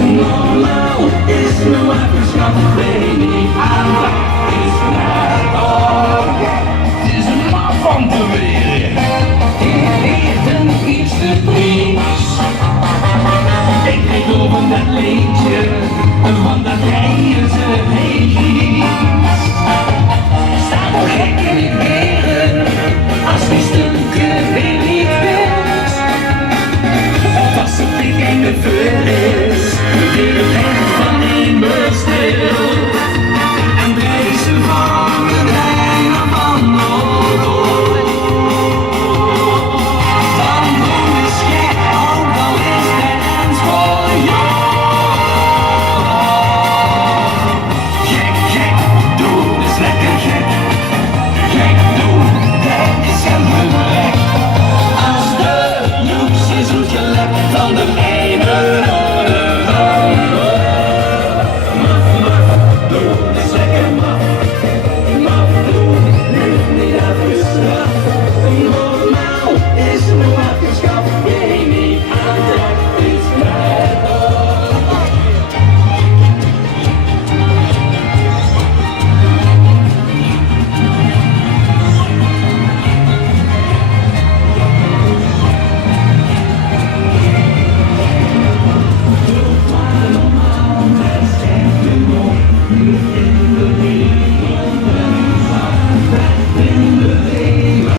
Normaal is mijn waterschap, weet ik aan wat is naar op. Het is een man van te weren. Die heeft een eerste prijs. Ik kreeg over dat leedje van dat reizen heen. Staat nog gek in het heren als die stukken weer niet wilt. Of als het dik in de vuur is, weer het hemd van een bestil.